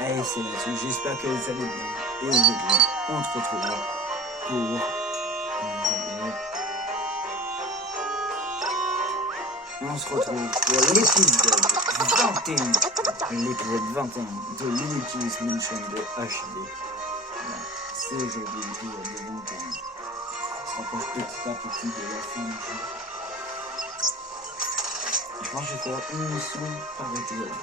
Allez, c'est là-dessus. J'espère que vous allez bien. Et aujourd'hui, on se retrouve pour l'épisode 21. L'épisode 21 de Luigi's Mansion de HD. Voilà. C'est aujourd'hui l'épisode de 21. On se rapproche petit à petit de la fin du jeu. Je pense que je vais faire une mission par épisode.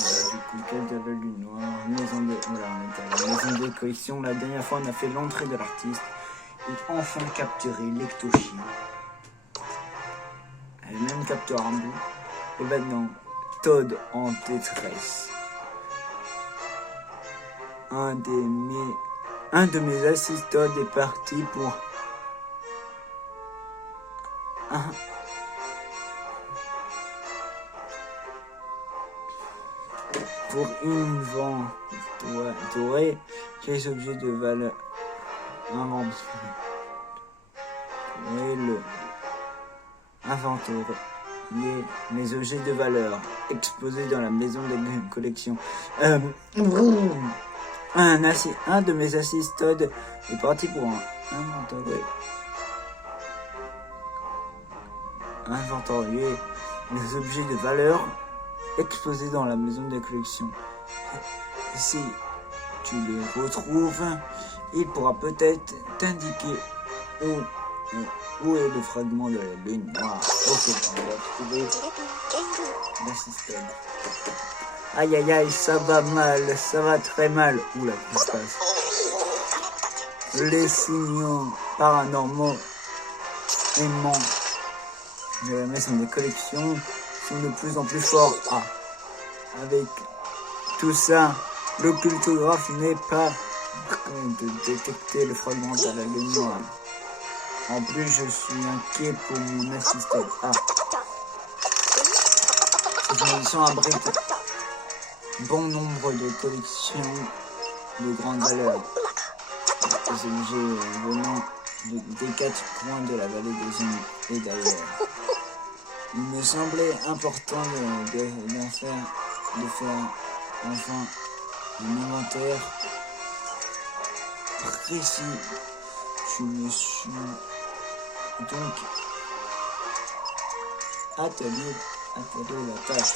Voilà, du coup, quel de lune noire, maison de... Voilà, on était à la maison de collection. La dernière fois, on a fait l'entrée de l'artiste. Et enfin capturé l'Ectoshi. Elle a même capturé un bout. Et maintenant, Todd en détresse. Un de mes assistants Todd est parti pour... Pour inventorer les objets de valeur. Inventorer les objets de valeur exposés dans la maison de collection. Un de mes assistants est parti pour inventorier les objets de valeur exposés dans la maison de collection. Et si tu les retrouves, il pourra peut-être t'indiquer où est le fragment de la lune noire. Ok, on va trouver l'assistant. Aïe aïe aïe, ça va mal, ça va très mal. Oula, qu'est-ce qui se passe? Les signaux paranormaux aimants de la maison de collection sont de plus en plus forts. Ah, avec tout ça, l'occultographe n'est pas de détecter le fragment de la lune noire. En plus, je suis inquiet pour mon assistant. Ah, cette maison abrite bon nombre de collections de grande valeur. Des objets venant des quatre coins de la vallée des ombres et d'ailleurs. Il me semblait important de faire enfin un inventaire précis. Je me suis donc attelé la tâche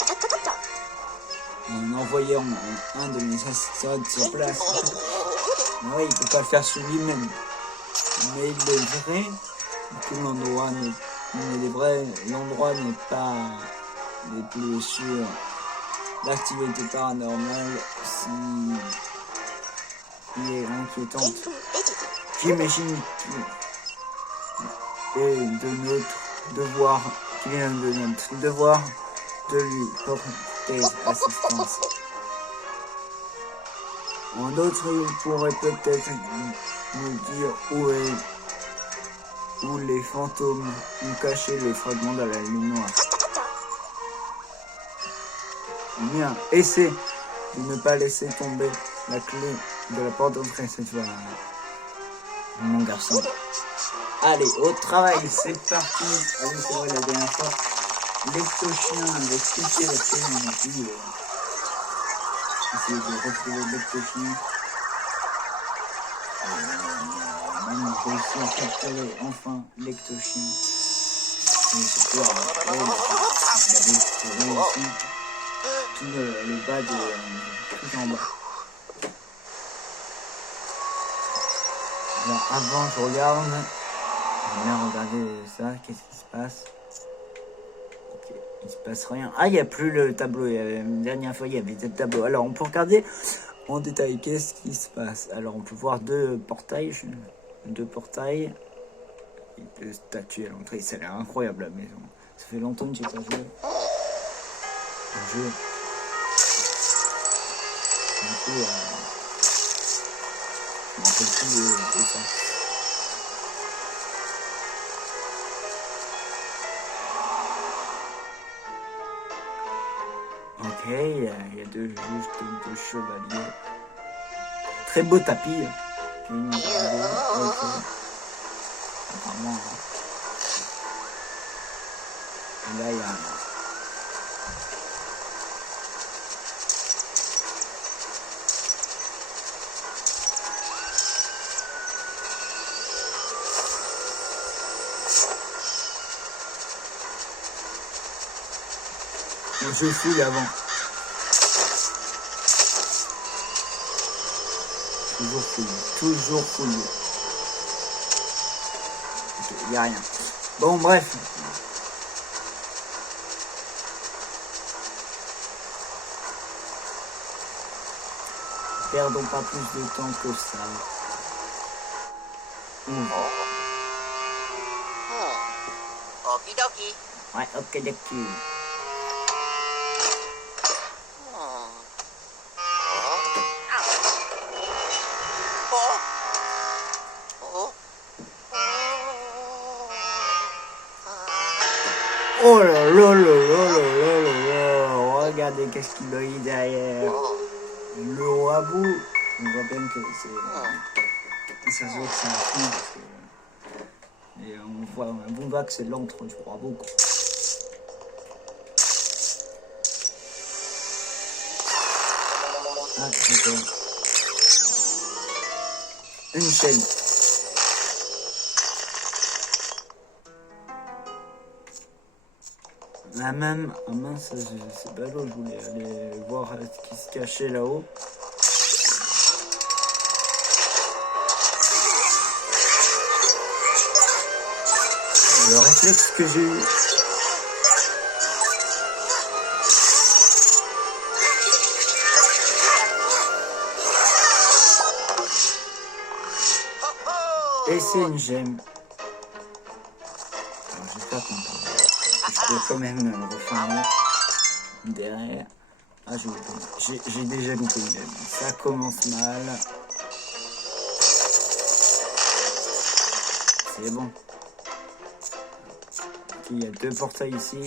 en envoyant un de mes assistants sur place. Oui, il peut pas le faire sur lui-même, mais il est vrai que l'endroit n'est pas le plus sûr. L'activité paranormale si est inquiétante. J'imagine qu'il est de notre devoir de lui porter assistance. En d'autres, il pourrait peut-être nous dire où les fantômes ont caché les fragments de la lune noire. Bien, essaie de ne pas laisser tomber la clé de la porte d'entrée cette fois, mon garçon. Allez, au travail, c'est parti. Ah oui, c'est vrai, la dernière fois, l'Ectochien avait expliqué la clé, on a pu essayer de retrouver l'Ectochien. On a réussi à capturer enfin l'Ectochien. Et surtout, on avait trouvé aussi tout le bas de tout en bas. Alors avant je regarde, j'aime bien regarder ça, qu'est-ce qui se passe? Ok, il se passe rien. Ah, il n'y a plus le tableau, la dernière fois il y avait des tableaux. Alors on peut regarder en détail qu'est-ce qui se passe. Alors on peut voir deux portails et deux statues à l'entrée. Ça a l'air incroyable la maison. Ça fait longtemps que j'ai pas joué un jeu. Du coup, je m'en rappelle plus de ça. Ok, il y a juste deux chevaliers. Très beau tapis. Puis une okay. Apparemment. Et là, il y a Je fouille avant. Toujours fouiller. Toujours fouiller. Ok, y a rien. Bon, bref. Perdons pas plus de temps que ça. Okidoki. Ouais, ok, d'accord. Oh là là là là là là là là. Regardez qu'est-ce qu'il a eu derrière. Le rabot. On voit bien que c'est... Ça se voit que c'est un film. Et on voit que c'est l'antre du rabot, quoi. Ah, d'accord. Une chaîne. Ah même, ah mince, c'est ballot, je voulais aller voir ce qui se cachait là-haut. Le réflexe que j'ai eu. Et c'est une gemme. Alors j'espère qu'on peut... Je peux quand même refaire derrière. Ah, j'ai déjà loupé une gemme. Ça commence mal. C'est bon. Ok, il y a 2 portails ici.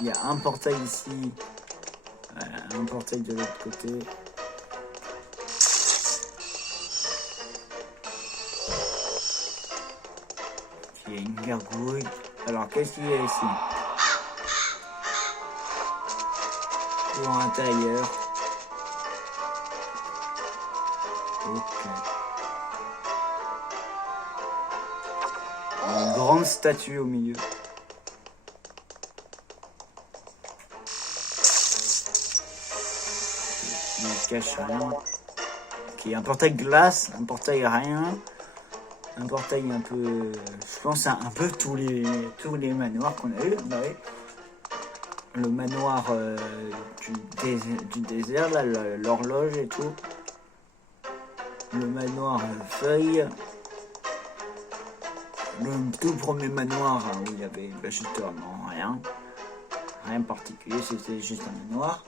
Il y a un portail ici. Un portail de l'autre côté. Il y a une gargouille. Alors, qu'est-ce qu'il y a ici? Pour l'intérieur. Ok. Une grande statue au milieu. Il ne cache rien. Ok, un portail glace, un portail rien. Un portail un peu... Je pense à un peu tous les manoirs qu'on a eu. Ouais. Le manoir du désert, là, l'horloge et tout. Le manoir feuille. Le tout premier manoir où il y avait justement rien. Rien de particulier, c'était juste un manoir.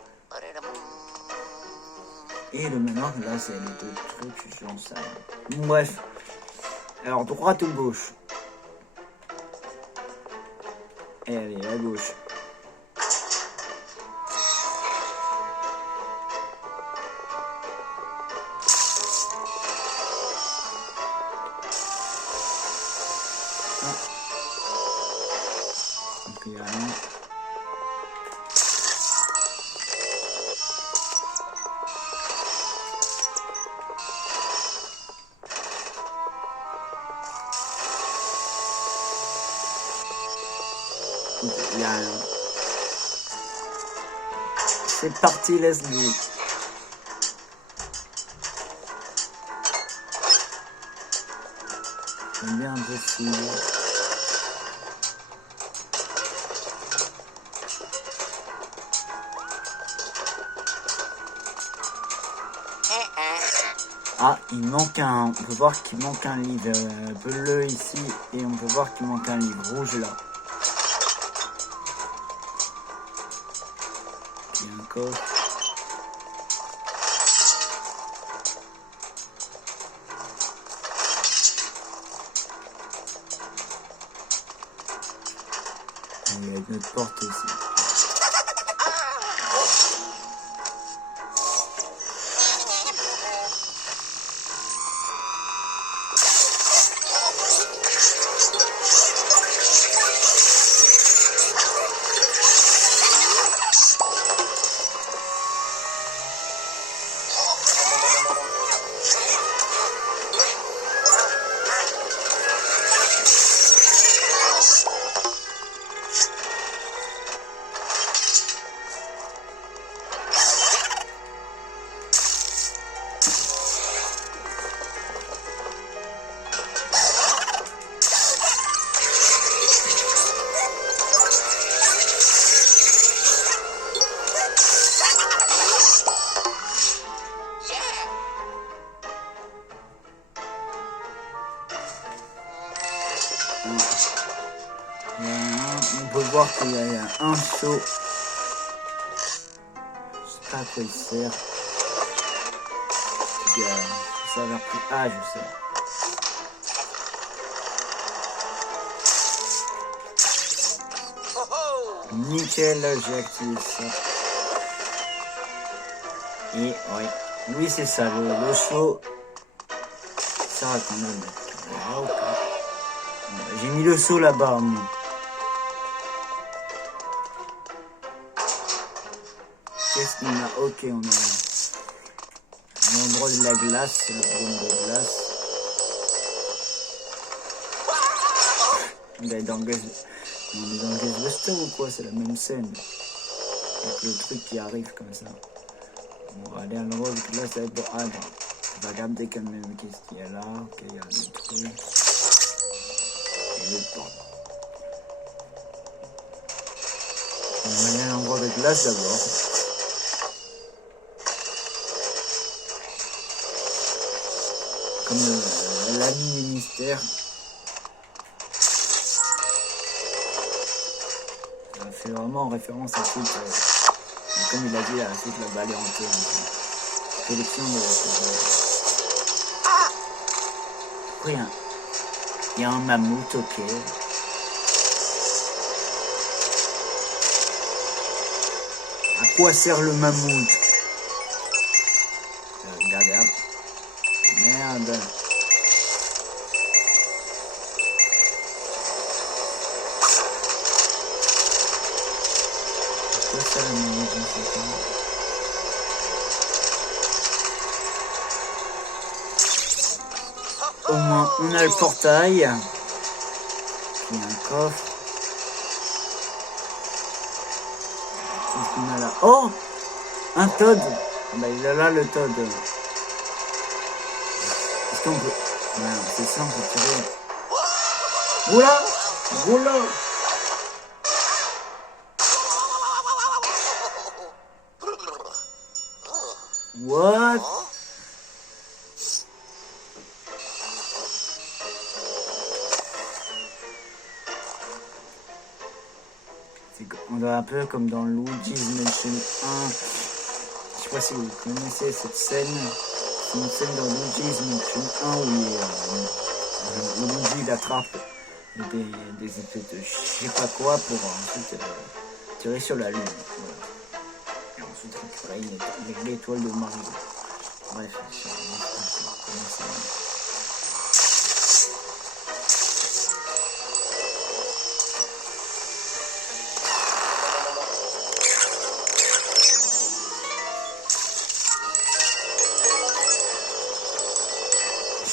Et le manoir, là, c'est les 2 trucs, genre ça. Bon, bref. Alors, droite ou gauche? Et allez, à gauche. Ah. Donc, il y a rien. Il y a rien. C'est parti, let's go. J'aime bien un peu fouiller. Ah, il manque un... On peut voir qu'il manque un livre bleu ici. Et on peut voir qu'il manque un livre rouge là. Il y a un coffre. Il y a une autre porte aussi. On peut voir qu'il y a un saut. Je sais pas à quoi il sert. Ça va plus. Ah, je sais. Nickel, j'ai activé ça. Et ouais. Oui, c'est ça, le saut. Ça va quand même. Ah, okay. J'ai mis le saut là-bas, moi. Qu'est-ce qu'on a? Ok, on a l'endroit de la glace, le baume de glace. On est dans Ghostbusters ou quoi? C'est la même scène. Avec le truc qui arrive comme ça. On va aller à l'endroit de glace. Ah non. On va regarder quand même qu'est-ce qu'il y a là. Ok, il y a des trucs. Et le temps. On va aller à l'endroit de glace d'abord. Comme l'ami ministère. Ça fait vraiment référence à tout. Comme il a dit, à toute la balle entière. Collection de. Rien. Il y a un mammouth, ok. À quoi sert le mammouth? Regarde. Merde. À quoi sert le mammouth? Je ne sais pas. Au moins, on a le portail. Il y a un coffre. Qu'est-ce qu'on a là? Oh! Un Toad! Bah, il est là, le Toad. Est-ce qu'on peut... Ouais, c'est ça, on peut tirer. Oula! Oula! What? On doit un peu comme dans Luigi's Mansion 1. Je sais pas si vous connaissez cette scène. C'est une scène dans Luigi's Mansion 1 où Luigi il attrape des effets de je sais pas quoi pour ensuite tirer sur la lune. Voilà. Et ensuite récupérer l'étoile de Mario. Bref, c'est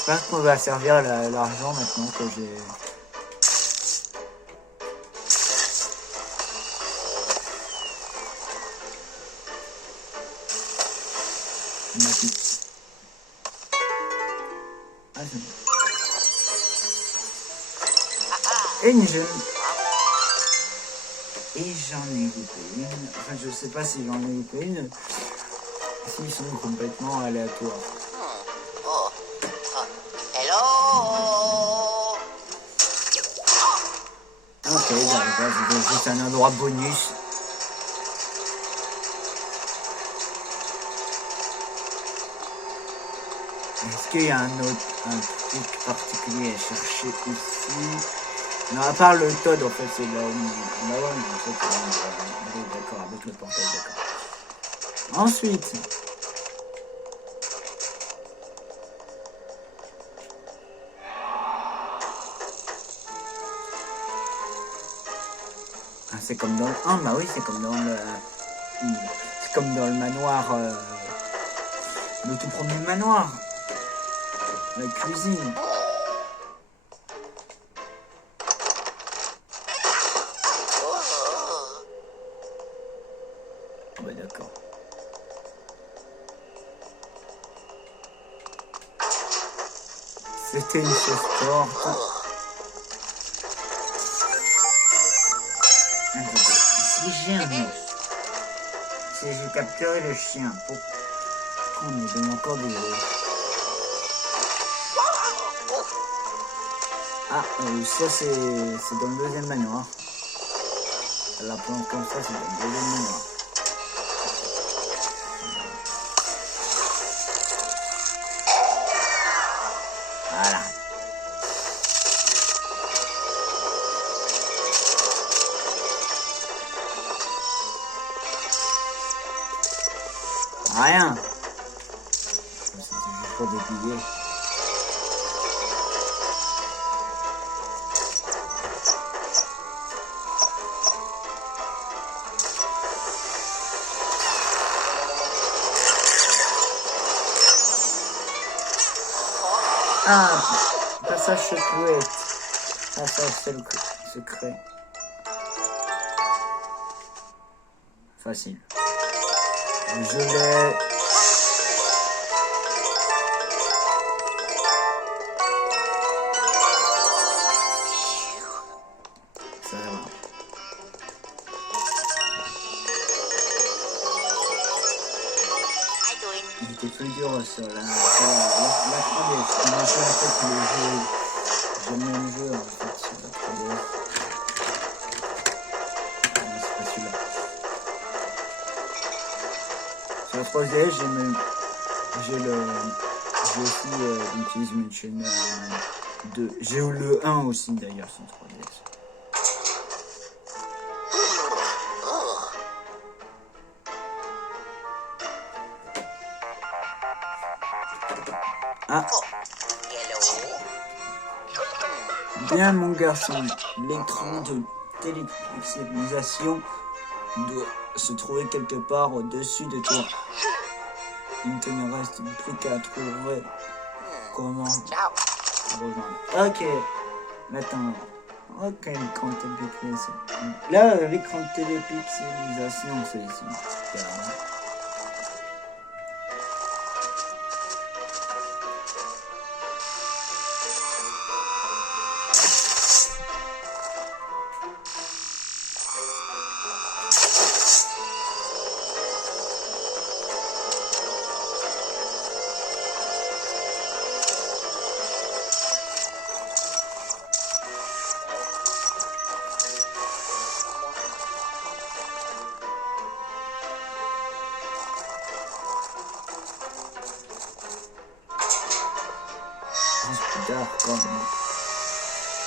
J'espère qu'on va servir l'argent maintenant que j'ai. Ah, et une jeune. Et j'en ai loupé une. Enfin, je sais pas si j'en ai loupé une. S'ils sont complètement aléatoires. Ok, j'arrive, juste un endroit bonus. Est-ce qu'il y a un truc particulier à chercher ici? Non, à part le Toad, en fait, c'est là où... Bah ouais, en fait, on est d'accord, avec le portail, d'accord. Ensuite... c'est comme dans le 1, bah oui, c'est comme dans le... C'est comme dans le manoir... le tout premier manoir. La cuisine. Ah bah d'accord. C'était une fausse porte. Si j'ai capturé le chien, pourquoi on me donne encore des... Ah, ça c'est dans le deuxième manoir. La plante comme ça, c'est dans le deuxième manoir. Voilà. Rien. C'est juste pour dépiller. Ah, passage secret. Passage secret. Facile. Je l'ai. Ça va. Il était plus dur sur la 3DS. Moi, je fait que le jeu. J'aime bien le jeu en fait sur la 3DS. Non, c'est pas celui-là. Sur la 3DS, j'ai aussi Luigi's Mansion 2. J'ai eu le 1 aussi d'ailleurs sur 3DS. Ah. Bien mon garçon, l'écran de télépixelisation doit se trouver quelque part au-dessus de toi. Il ne te ne reste plus qu'à trouver comment rejoindre. Ok, maintenant, ok, l'écran de télépixelisation. Là, l'écran de télépixelisation, c'est ici.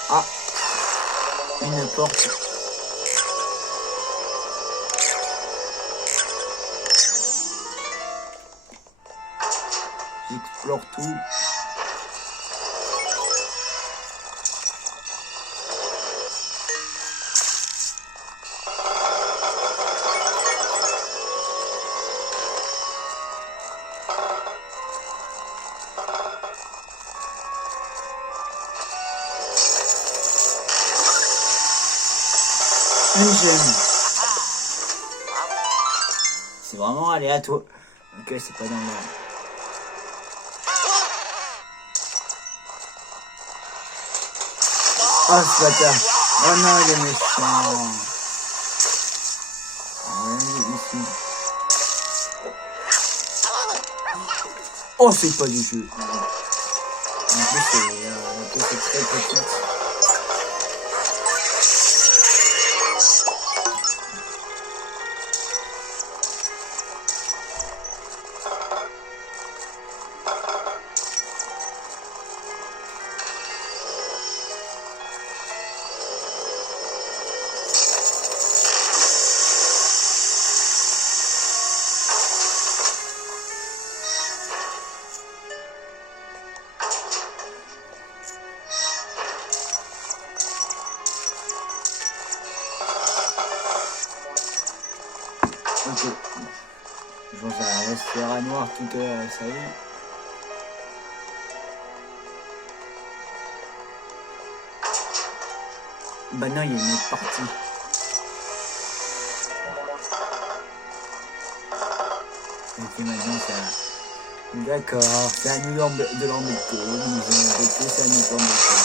Ah, une porte. J'explore tout. Une gemme. C'est vraiment aléatoire. Ok, c'est pas dans l'ordre. Oh ce bâtard. Oh non, il est méchant. Ici. Oh, c'est pas du jeu. En plus, c'est très petit. Ok. Je pense que ça restera noir toute sa vie. Bah non, il y a une autre partie. Ok, maintenant ça... D'accord, c'est à nous de l'embêter. Nous allons embêter, c'est à nous d'embêter.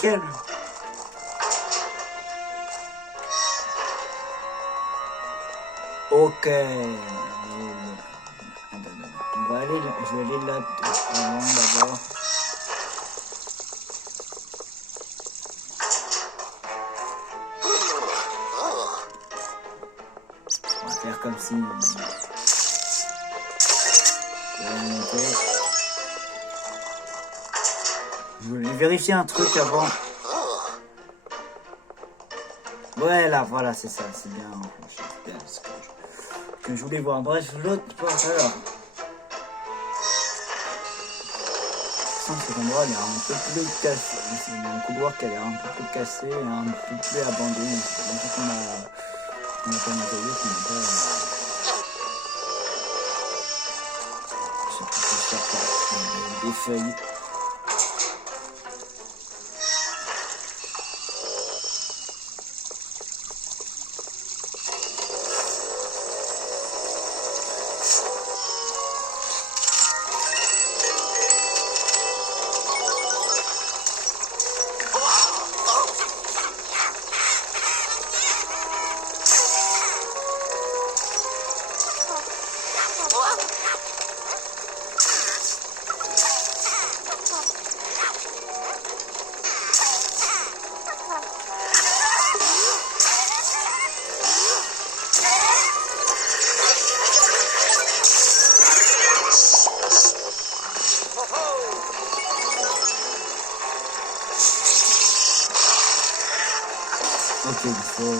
nickel. Ok. On va aller, je vais aller là avant d'abord. On va faire comme si. Je voulais vérifier un truc avant. Ouais, là, voilà, c'est ça, c'est bien. C'est bien ce que je voulais voir. Bref, l'autre porte alors. Cet endroit il est un peu plus cassé. C'est un couloir qui a l'air un peu plus cassé et un peu plus abandonné. C'est longtemps qu'on a pas nettoyé, qu'on n'a pas. Je sais pas, des feuilles. Ok, il faut.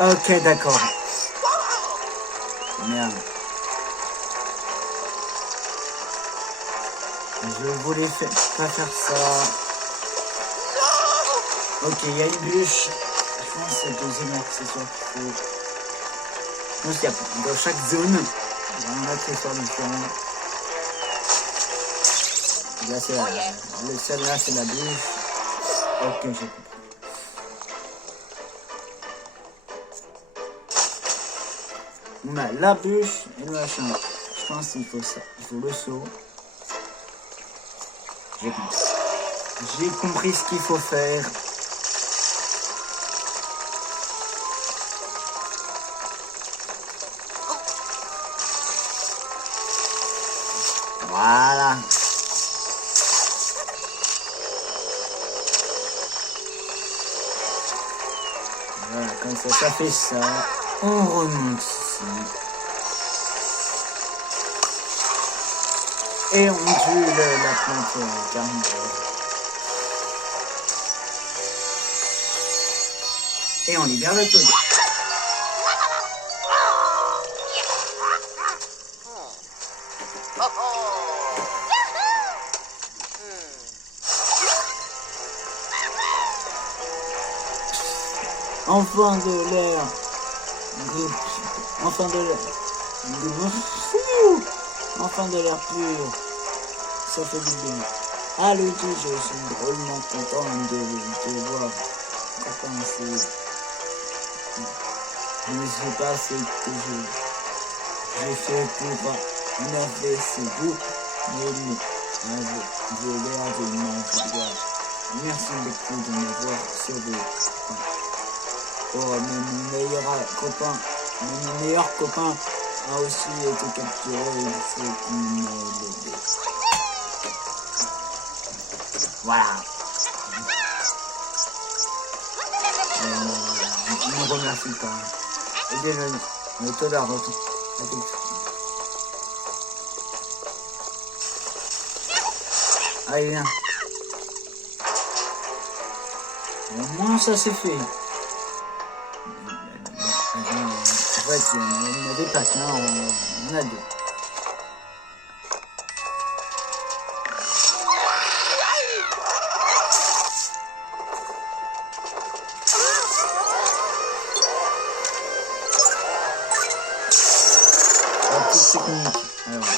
Ok, d'accord. Merde. Je voulais pas faire ça. Ok, il y a une bûche. Je pense que c'est le deuxième accessoire qu'il faut. Je pense qu'il y a dans chaque zone, il y a un accessoire différent. Là, c'est celle-là, c'est la bûche. Ok, j'ai compris. On a la bûche et le machin. Je pense qu'il faut ça. Il faut le seau. J'ai compris. J'ai compris ce qu'il faut faire. Voilà. Voilà, comme ça fait ça. On remonte ici. Et on tue la plante carnivore. Et on libère le toad. Enfant de l'air. Enfant de l'air. Enfant de l'air pur. Ça fait du bien. Ah le tout, je suis drôlement content de voir. Je ne sais pas ce que j'ai fait pour m'inverser vous, mais vous l'air de mon pouvoir. Merci beaucoup de m'avoir sauvé. Oh, mais mon meilleur copain a aussi été capturé et il faut qu'on l'aide. Voilà. On ne remercie pas. Et bienvenue. Le taux d'art retour. Allez, viens. Au moins, ça c'est fait. En fait, on a des pattes, hein, on a deux. La petite technique. Alors.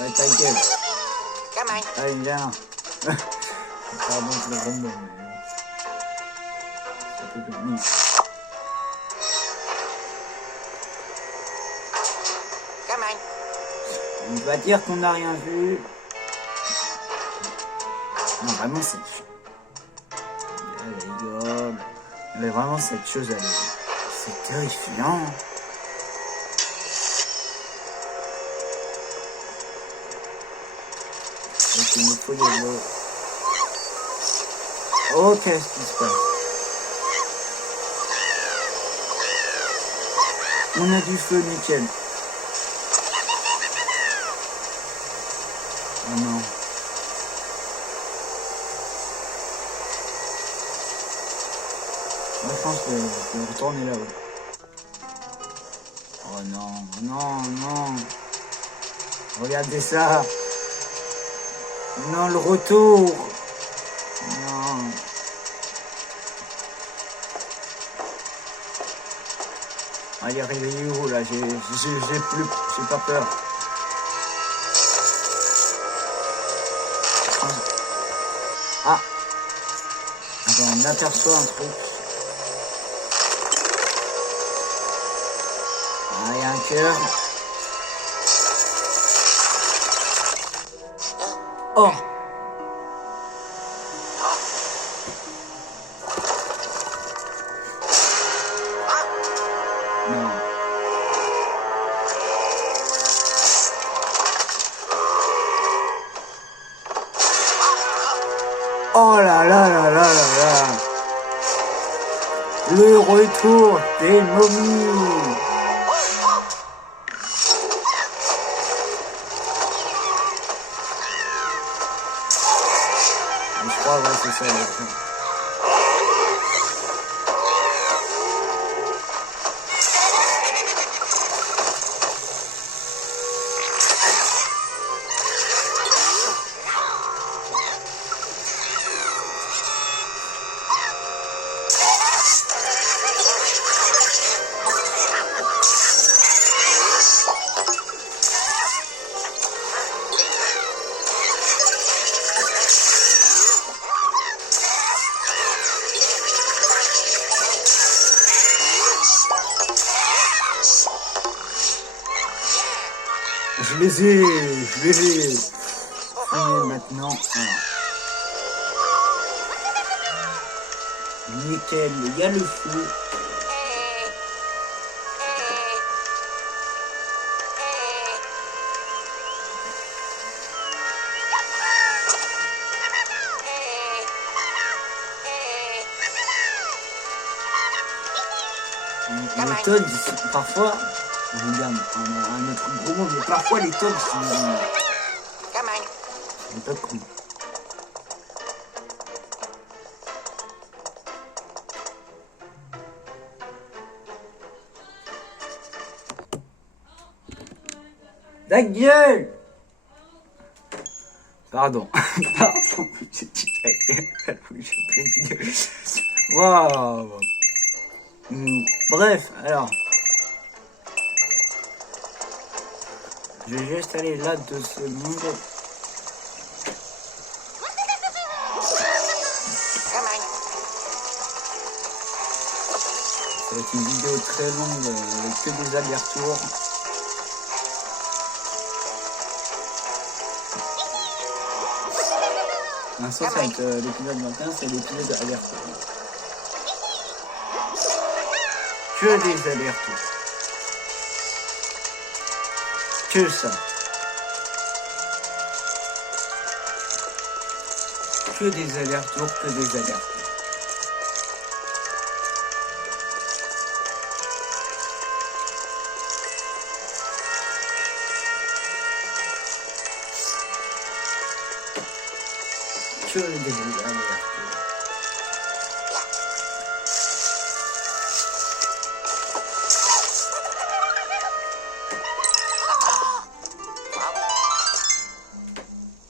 Ouais, ta gueule. Come on. Allez, viens. Pardon, je le remets, mais... Ça peut plus venir. Come on. On va dire qu'on n'a rien vu. Non, vraiment, cette... Elle rigole. Mais vraiment, cette chose, elle est... C'est terrifiant. Donc, il nous faut de l'eau. Oh, qu'est-ce qui se passe? On a du feu, nickel. Oh non. Moi, je pense que je vais retourner là-haut. Oh non, non, non. Regardez ça. Non, le retour. Non. Ah, il est réveillé où là? J'ai pas peur. Ah. Attends, on aperçoit un truc. Ah, il y a un cœur. Oh. Non. Oh là là là là là là. Le retour des momies. Je crois, ouais, c'est ça. Je les ai fouillés maintenant. Nickel, il y a le feu. Les toads, parfois, je regarde un autre gros mot, mais parfois les toads sont un peu cons. Ta gueule! Pardon. Pardon, j'ai dit ta gueule. Waouh! Bref, alors. Je vais juste aller là 2 secondes. Ça va être une vidéo très longue avec que des allers-retours. Ça, ça va être l'épisode 21, c'est l'épisode aller-retour. Que des allers-retours. Que ça. Que des allers-retours, que des allers-retours. Que des allers-retours.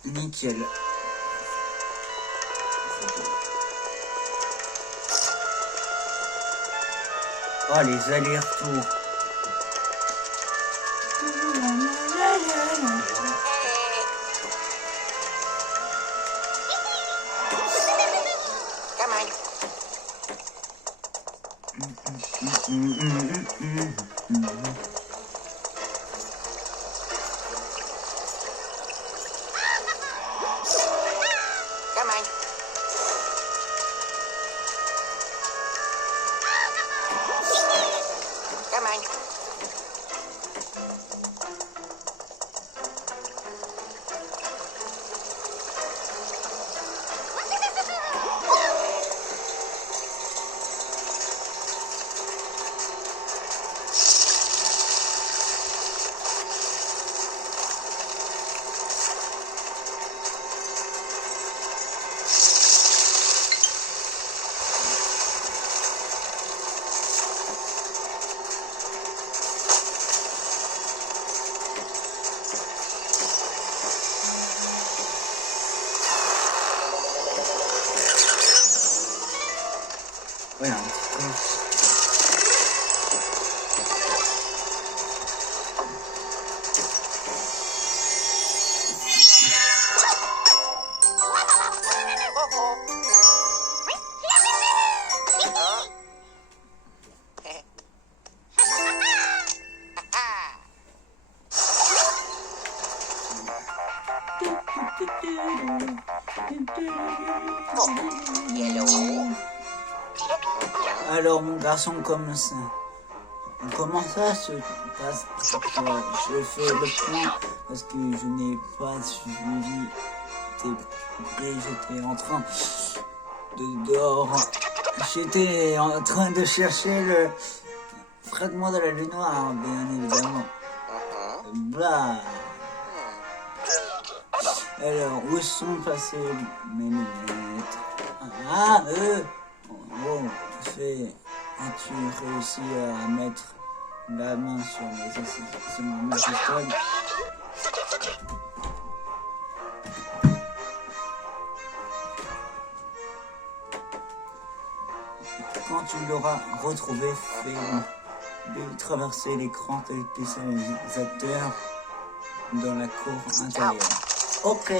Nickel. Oh, les allers-retours. Yellow. Alors mon garçon, comment ça se passe? Je fais le point parce que je n'ai pas suivi tes prix. J'étais en train de dehors. J'étais en train de chercher le fragment de la lune noire, bien évidemment. Bah. Alors, où sont passées mes lunettes? Ah, oh, as-tu réussi à mettre la main sur mon système? Quand tu l'auras retrouvé, fais traverser l'écran télévisateur dans la cour intérieure. Ok.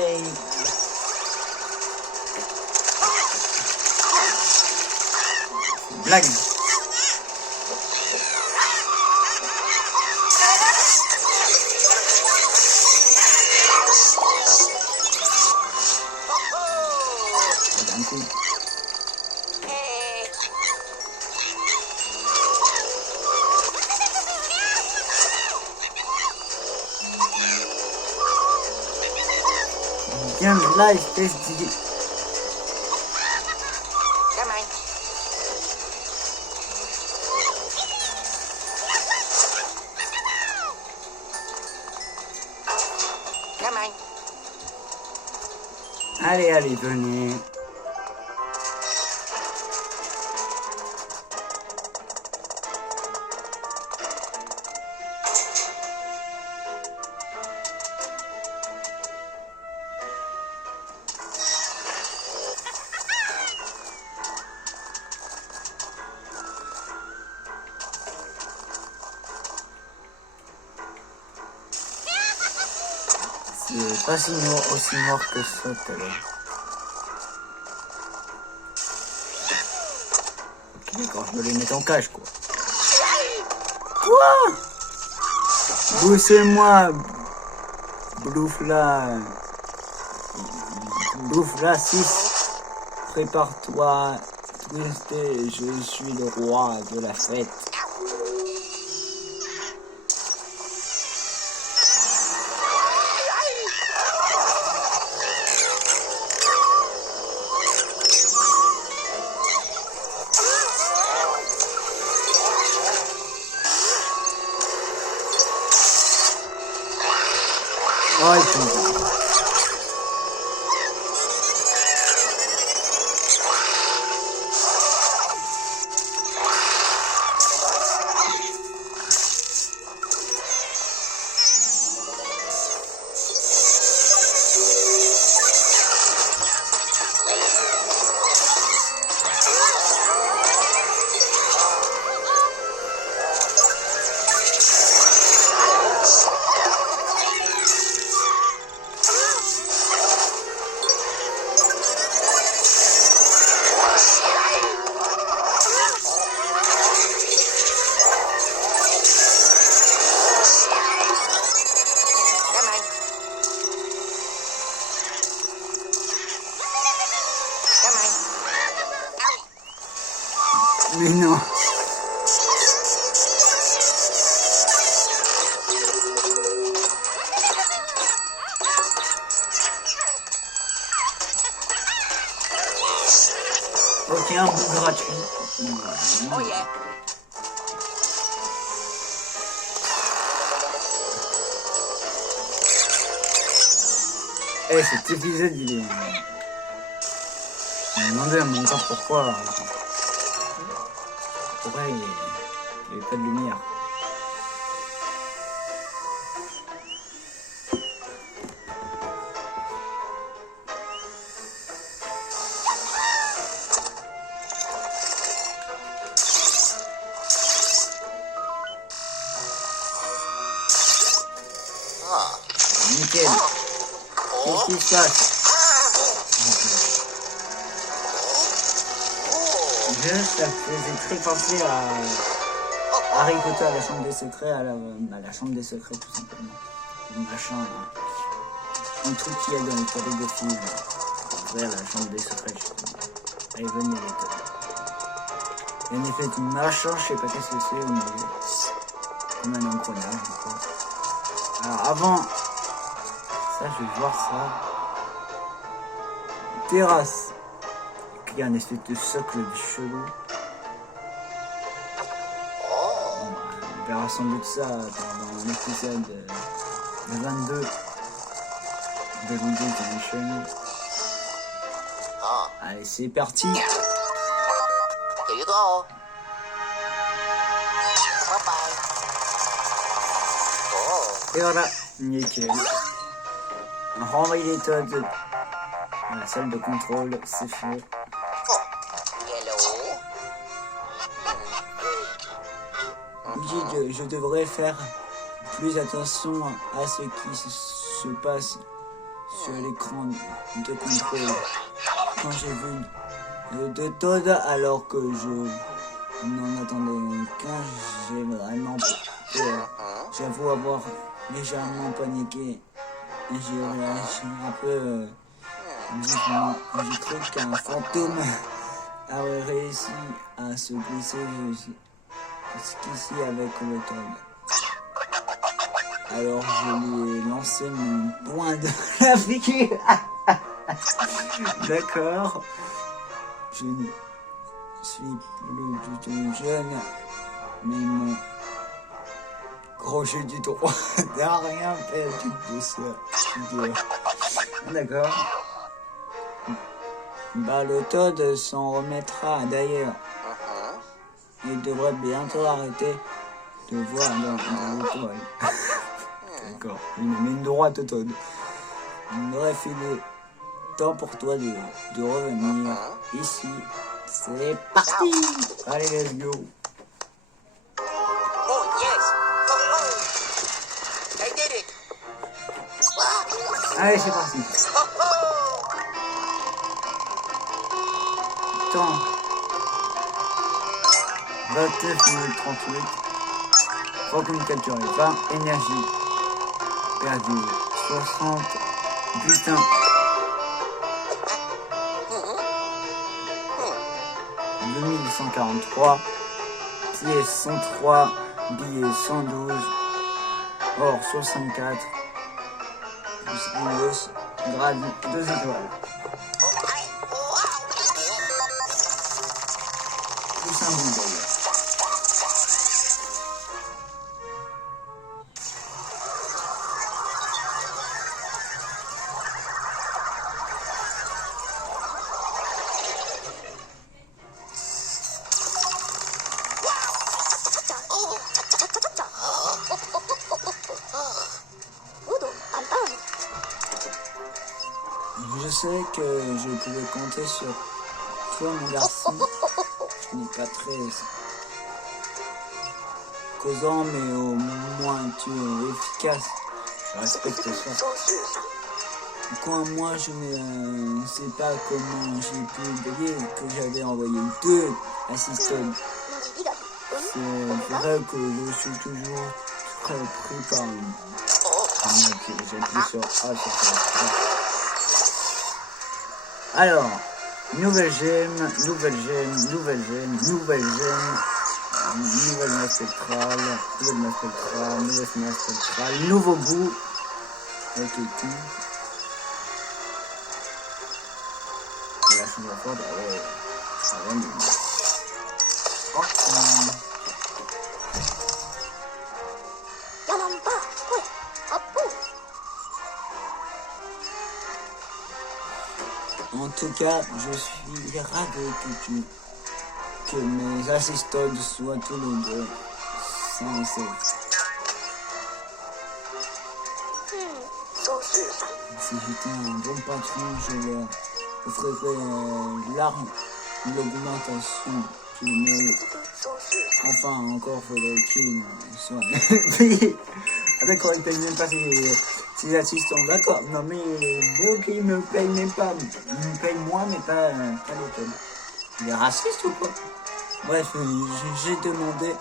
Blague. D'un coup. Viens de là, espèce d'idée. Come on. Come on. Allez, venez. C'est pas aussi noir que ça tout à l'heure. Ok, d'accord, je me les mets en cage, quoi. Quoi? Poussez-moi, Bloufla. Bloufla 6. Prépare-toi, Twisté, je suis le roi de la fête. Ouais, putain. Mais non. Ok, un bout gratuit. Oh yeah. Eh, cet épisode, il est... Je me demandais à mon temps pourquoi il n'y avait pas de lumière. Nickel. Qu'est-ce qui se passe? Ça faisait très penser à Harry Potter, la chambre des secrets, à la chambre des secrets tout simplement. Le machin. un truc qu'il y a dans les théories de films. Ouvrir la chambre des secrets, justement. Allez, venez, les gars. Il y a en effet tout machin, je sais pas qu'est-ce que c'est, mais comme un engrenage, je crois. Alors, avant, ça, je vais voir ça. Terrasse. Il y a un espèce de socle chelou. Bon, on verra sans doute ça dans l'épisode 22 de Luigi's Mansion. Allez, c'est parti. Here you go. Bye bye. Oh. Et voilà, nickel. On renvoie les Toads dans la salle de contrôle, c'est fait. Oh. Yellow. Oui, je devrais faire plus attention à ce qui se passe sur l'écran de contrôle. Quand j'ai vu deux Toads alors que je n'en attendais qu'un, j'ai vraiment peur. J'avoue avoir légèrement paniqué et j'ai réagi un peu vivement. J'ai cru qu'un fantôme avait réussi à se glisser jusqu'ici avec le Toad. Alors je lui ai lancé mon poing de la figure. D'accord. Je ne suis plus du tout jeune, mais mon crochet du droit n'a rien fait de ça. D'accord. Bah, le Toad s'en remettra d'ailleurs. Il devrait bientôt arrêter de voir dans le toile. D'accord. Il me met une droite au Toad. Il aurait filé temps pour toi de revenir ici. C'est parti. Allez, let's go. Oh, yes. Oh, oh. I did it. Allez, c'est parti. Oh, oh. Temps. 29 minutes 38. Aucune capturée. 20. Énergie. Perdu. 60. Butin. 2143. Pièce 103. Billet 112. Or 64. Plus Windows. Grade 2 étoiles. Plus un bout d'ailleurs. Je sais que je pouvais compter sur toi, mon garçon. Je n'ai pas très causant, mais au moins tu es efficace. Je respecte ça. Quand moi, je ne sais pas comment j'ai pu oublier que j'avais envoyé 2 assistants. C'est vrai que je suis toujours très pris par une. J'appuie sur A sur ça. Alors, nouvelle gemme, nouvelle gemme, nouvelle gemme, nouvelle gemme, nouvelle masse spectrale, nouvelle masse spectrale, nouvelle masse spectrale, nouveau bout. Ok, tout. La chambre forte, ah ouais, ça va mieux. En tout cas, je suis ravi que mes assistants soient tous les deux sains et saufs. Si j'étais un bon patron, je leur offrirais l'augmentation qu'ils méritent. Enfin, encore faudrait qu'ils soient payés. Ah d'accord, ils ne payent même pas ses assistants, d'accord. Non mais ok, ils me payent même pas. Ils me payent moi, mais pas l'hôtel. Il est raciste ou quoi? Bref, j'ai demandé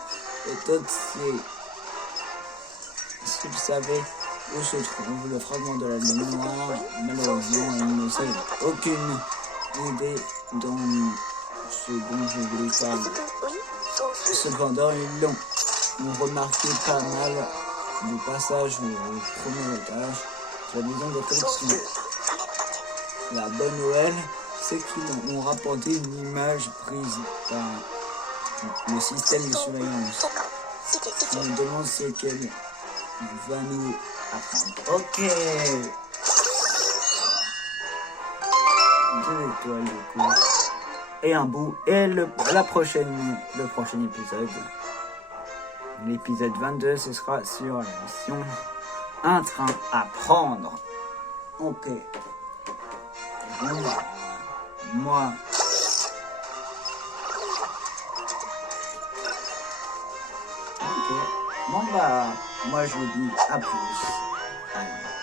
aux autres s'ils savaient où se trouve le fragment de la mémoire. Malheureusement, il ne sait aucune idée dont ce dont je voulais parler. Cependant, ils ont remarqué pas mal de passages au premier étage de la maison de collection. La bonne nouvelle, c'est qu'ils ont rapporté une image prise par le système de surveillance. Je me demande ce qu'elle va nous apprendre. Ok. 2 étoiles du coup. Et un bout. Et le prochain épisode. L'épisode 22, ce sera sur la mission Un train à prendre. Ok. Bon, bah, moi. Ok. Bon, bah, moi je vous dis à plus. Allez.